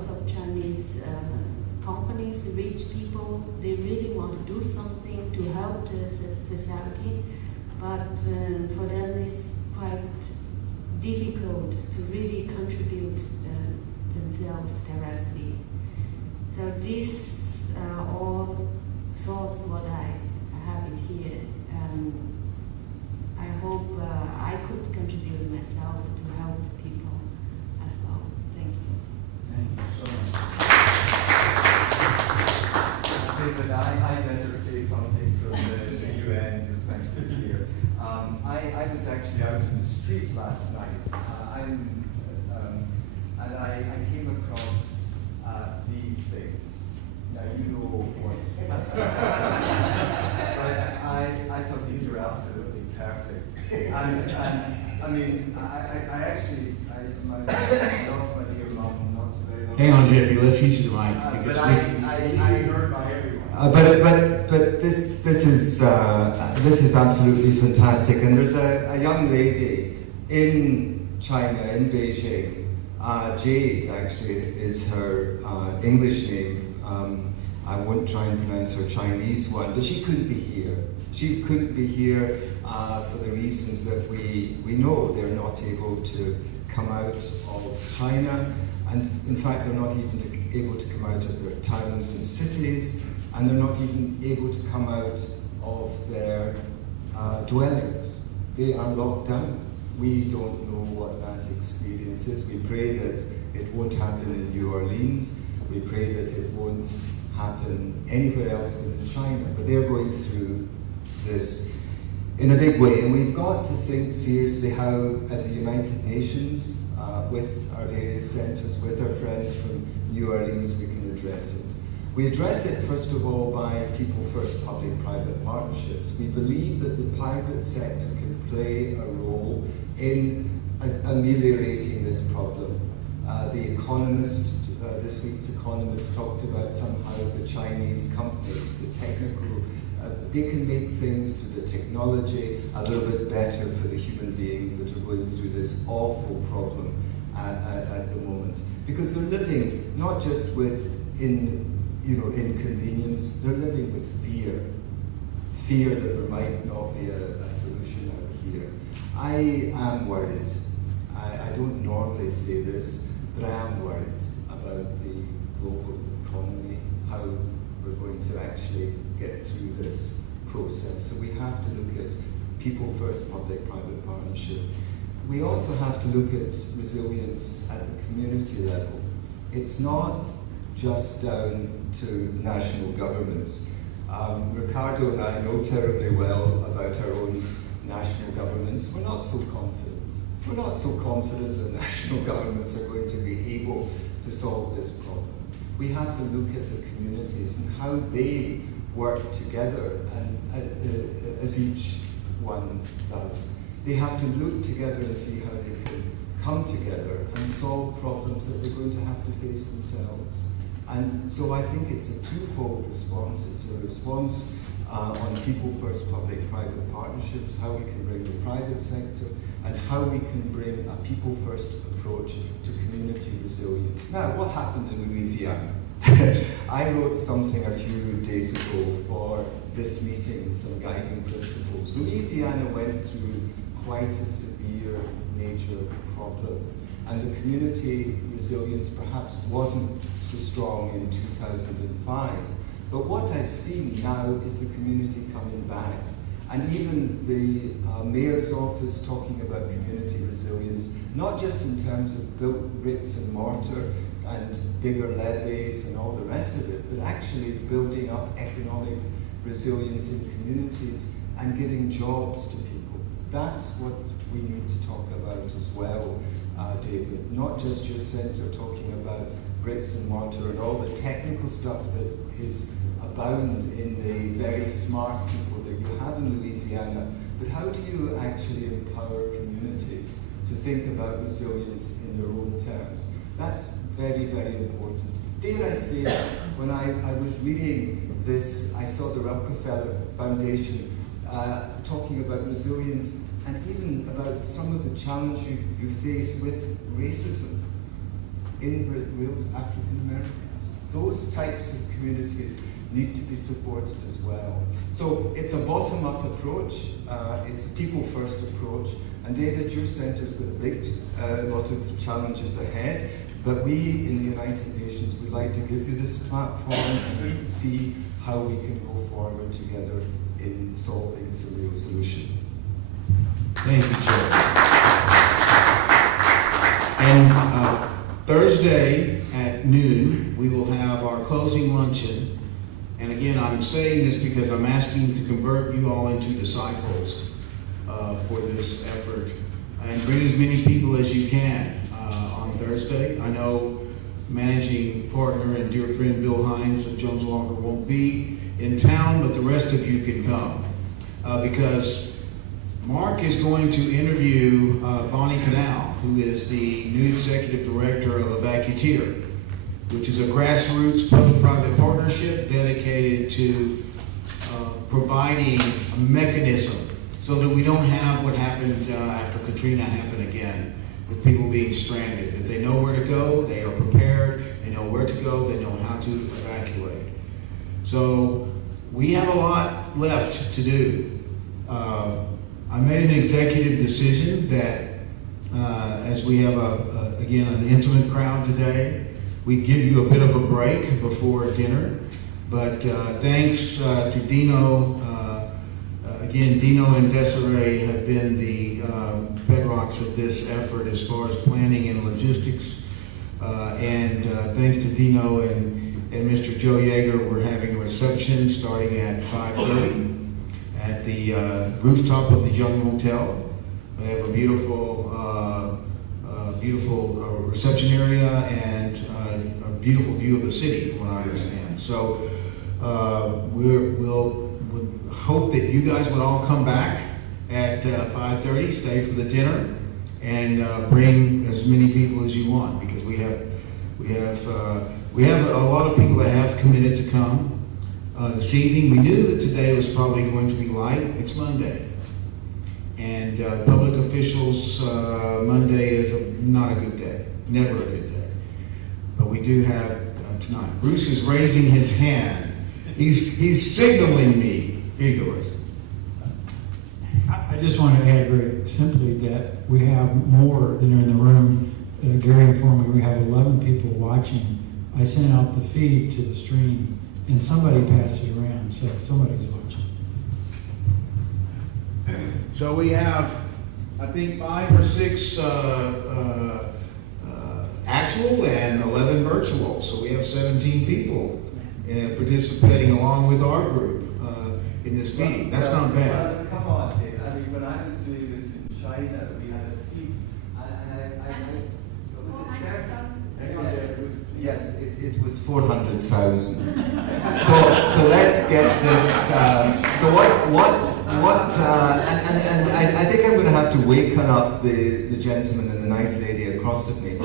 lots of Chinese companies, rich people, they really want to do something to help the society, but for them it's quite difficult to really contribute themselves directly. So these are all thoughts what I have it here. I hope I could contribute myself to help people as well. Thank you. Thank you so much. David, I better say something from the UN perspective here. I was actually out in the street last night, and I came across these things. Now you know what. But I thought these were absolutely perfect. And I mean, I actually lost my dear mum not so very long. Hang on, Jeffy. Let's use the mic. But I heard by everyone. But this is absolutely fantastic. And there's a young lady in China, in Beijing. Jade actually is her English name. I won't try and pronounce her Chinese one, but she couldn't be here. She couldn't be here for the reasons that we know. They're not able to come out of China, and in fact they're not even able to come out of their towns and cities, and they're not even able to come out of their dwellings. They are locked down. We don't know what that experience is. We pray that it won't happen in New Orleans. We pray that it won't happen anywhere else than in China. But they're going through this in a big way. And we've got to think seriously how, as the United Nations, with our various centres, with our friends from New Orleans, we can address it. We address it, first of all, by people first public-private partnerships. We believe that the private sector can play a role in ameliorating this problem. The Economist, this week's Economist, talked about somehow the Chinese companies, the technical, they can make things through the technology a little bit better for the human beings that are going through this awful problem at the moment. Because they're living not just with inconvenience, they're living with fear. Fear that there might not be a solution out here. I am worried. I don't normally say this, but I am worried about the global economy, how we're going to actually get through this process. So we have to look at people first, public-private partnership. We also have to look at resilience at the community level. It's not just down to national governments. Ricardo and I know terribly well about our own national governments. We're not so confident. We're not so confident that national governments are going to be able to solve this problem. We have to look at the communities and how they work together, and as each one does. They have to look together and see how they can come together and solve problems that they're going to have to face themselves. And so I think it's a twofold response. It's a response on people first, public-private partnerships, how we can bring the private sector, and how we can bring a people first approach to community resilience. Now, what happened in Louisiana? I wrote something a few days ago for this meeting, some guiding principles. Louisiana went through quite a severe major problem, and the community resilience perhaps wasn't so strong in 2005. But what I've seen now is the community coming back, and even the mayor's office talking about community resilience, not just in terms of built bricks and mortar and bigger levees and all the rest of it, but actually building up economic resilience in communities and giving jobs to people. That's what we need to talk about as well, David. Not just your centre talking about bricks and mortar and all the technical stuff that is abound in the very smart people that you have in Louisiana, but how do you actually empower communities to think about resilience in their own terms? That's very, very important. Dare I say that when I was reading this, I saw the Rockefeller Foundation talking about resilience and even about some of the challenges you face with racism. in Wales, African Americans. Those types of communities need to be supported as well. So it's a bottom-up approach, it's a people-first approach, and David, your centre's got a big lot of challenges ahead, but we in the United Nations would like to give you this platform and see how we can go forward together in solving some real solutions. Thank you, Chair. And Thursday at noon, we will have our closing luncheon. And again, I'm saying this because I'm asking to convert you all into disciples for this effort. And bring as many people as you can on Thursday. I know managing partner and dear friend Bill Hines of Jones Walker won't be in town, but the rest of you can come. Because Mark is going to interview Bonnie Canal, who is the new executive director of Evacueteer, which is a grassroots public-private partnership dedicated to providing a mechanism so that we don't have what happened after Katrina happen again, with people being stranded. If they know where to go, they are prepared, they know where to go, they know how to evacuate. So we have a lot left to do. I made an executive decision that as we have, again, an intimate crowd today, we give you a bit of a break before dinner. But thanks to Dino, again, Dino and Desiree have been the bedrocks of this effort as far as planning and logistics. And thanks to Dino and Mr. Joe Yeager, we're having a reception starting at 5:30 at the rooftop of the Young Hotel. We have a beautiful reception area and a beautiful view of the city, from what I understand. So we'll hope that you guys would all come back at 5:30, stay for the dinner, and bring as many people as you want, because we have a lot of people that have committed to come this evening. We knew that today was probably going to be light. It's Monday, and public officials, Monday is not a good day, never a good day. But we do have tonight. Bruce is raising his hand. He's signaling me. Here you go, Bruce. I just want to add very simply that we have more than are in the room. Gary informed me we have 11 people watching. I sent out the feed to the stream, and somebody passed it around, so somebody's watching. So we have, I think, 5 or 6 actual and 11 virtual. So we have 17 people participating along with our group in this meeting. That's not bad. Well, come on, Dave. I mean, when I was doing this in China, we had a feed, Yes, it was 400,000. So let's get this. So and I think I'm going to have to waken up the gentleman and the nice lady across of me.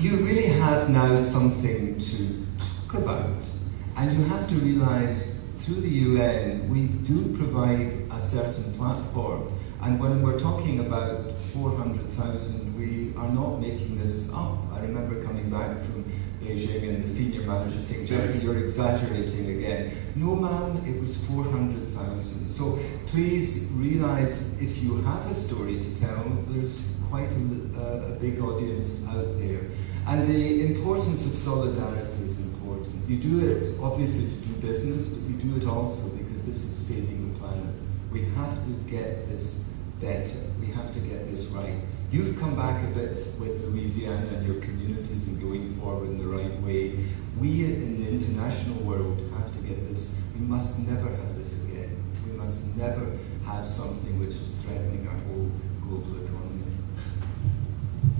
You really have now something to talk about, and you have to realize through the UN we do provide a certain platform. And when we're talking about 400,000, we are not making this up. I remember coming back from Beijing and the senior manager saying, "Jeffrey, you're exaggerating again." No, ma'am, it was 400,000. So please realize, if you have a story to tell, there's quite a big audience out there. And the importance of solidarity is important. You do it, obviously, to do business, but you do it also because this is saving the planet. We have to get this better. We have to get this right. You've come back a bit with Louisiana and your communities and going forward in the right way. We in the international world have to get this. We must never have this again. We must never have something which is threatening our whole global economy.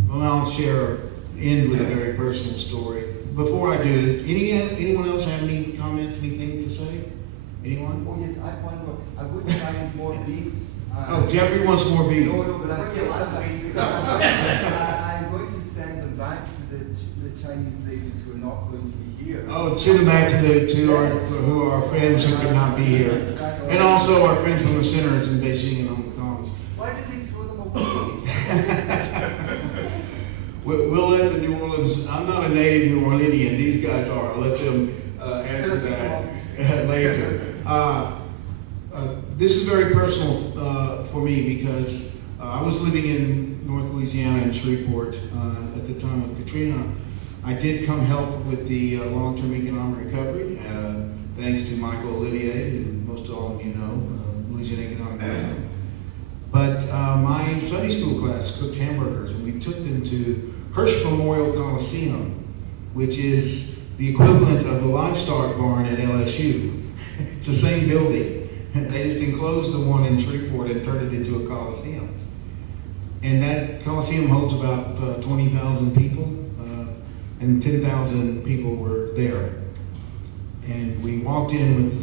Well, I'll end with a very personal story. Before I do, anyone else have any comments, anything to say? Anyone? Oh yes, I wonder. I would find more beats. Oh, Jeffrey wants more beats. No, but I'm going to send them back to the Chinese ladies who are not going to be here. Oh, send them back to our friends who could not be here, and also our friends from the centers in Beijing and Hong Kong. Why did they throw them away? We'll let the New Orleans. I'm not a native New Orleanian, these guys are, I'll let them answer that later. This is very personal for me because I was living in North Louisiana in Shreveport at the time of Katrina. I did come help with the long-term economic recovery, thanks to Michael Olivier, who most all of you know, Louisiana Economic Recovery. But my Sunday school class cooked hamburgers, and we took them to Hirsch Memorial Coliseum, which is the equivalent of the livestock barn at LSU. It's the same building. They just enclosed the one in Shreveport and turned it into a coliseum. And that coliseum holds about 20,000 people, and 10,000 people were there. And we walked in with,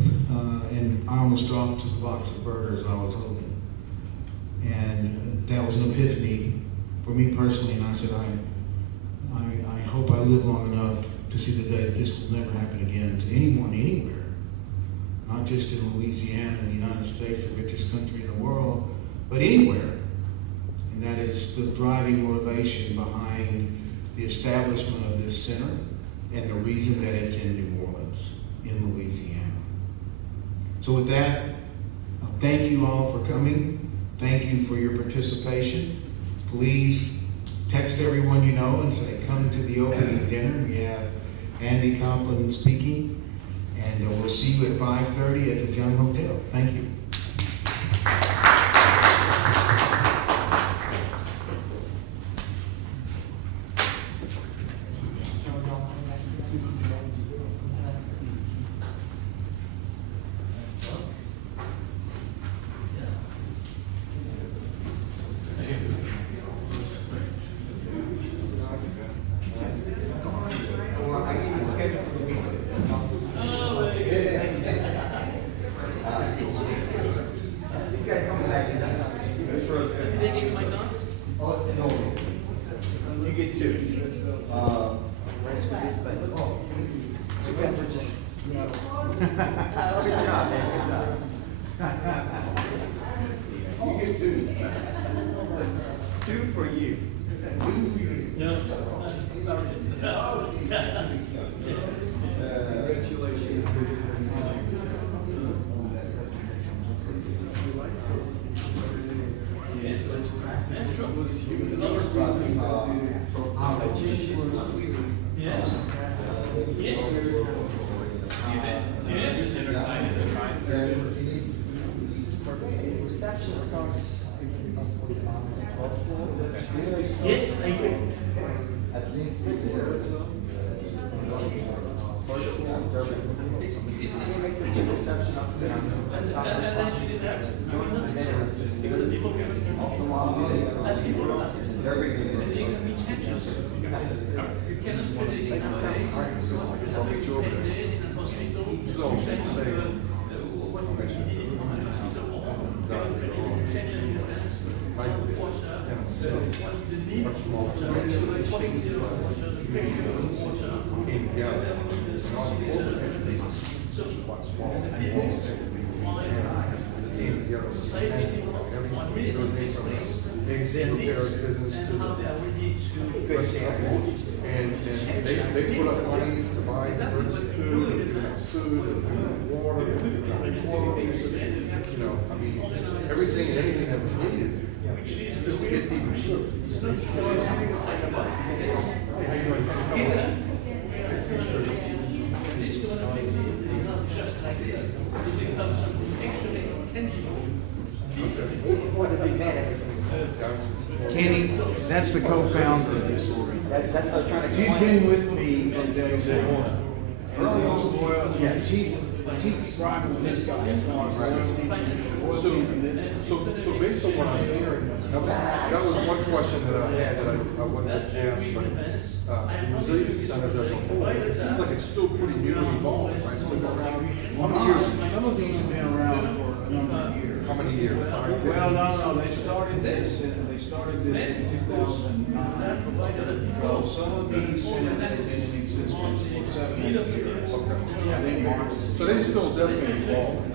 and I almost dropped a box of burgers I was holding. And that was an epiphany for me personally, and I said, I hope I live long enough to see the day that this will never happen again to anyone, anywhere. Not just in Louisiana, in the United States, the richest country in the world, but anywhere. And that is the driving motivation behind the establishment of this center and the reason that it's in New Orleans, in Louisiana. So with that, thank you all for coming. Thank you for your participation. Please text everyone you know and say, come to the opening dinner. We have Andy Copeland speaking, and we'll see you at 5:30 at the Young Hotel. Thank you. And they put up monies to buy emergency food and water, clothes, you know, I mean, everything and anything that was needed, just to get people through. Kenny, that's the co-founder of this organization. That's what I was trying to She's explain. been with me from day one. She's driving with this guy as far as loyalty and commitment. So based on what I'm hearing, that was one question that I had that I wanted to ask, but the resiliency centers as a whole, it seems like it's still pretty new and evolving, right? It's been around, how many years? Some of these have been around for a number of years. How many years? 5, 10? Well, no, they started this in 2009. So some of these centers have been in existence for 7 years. Okay. I think March. So they still definitely evolving.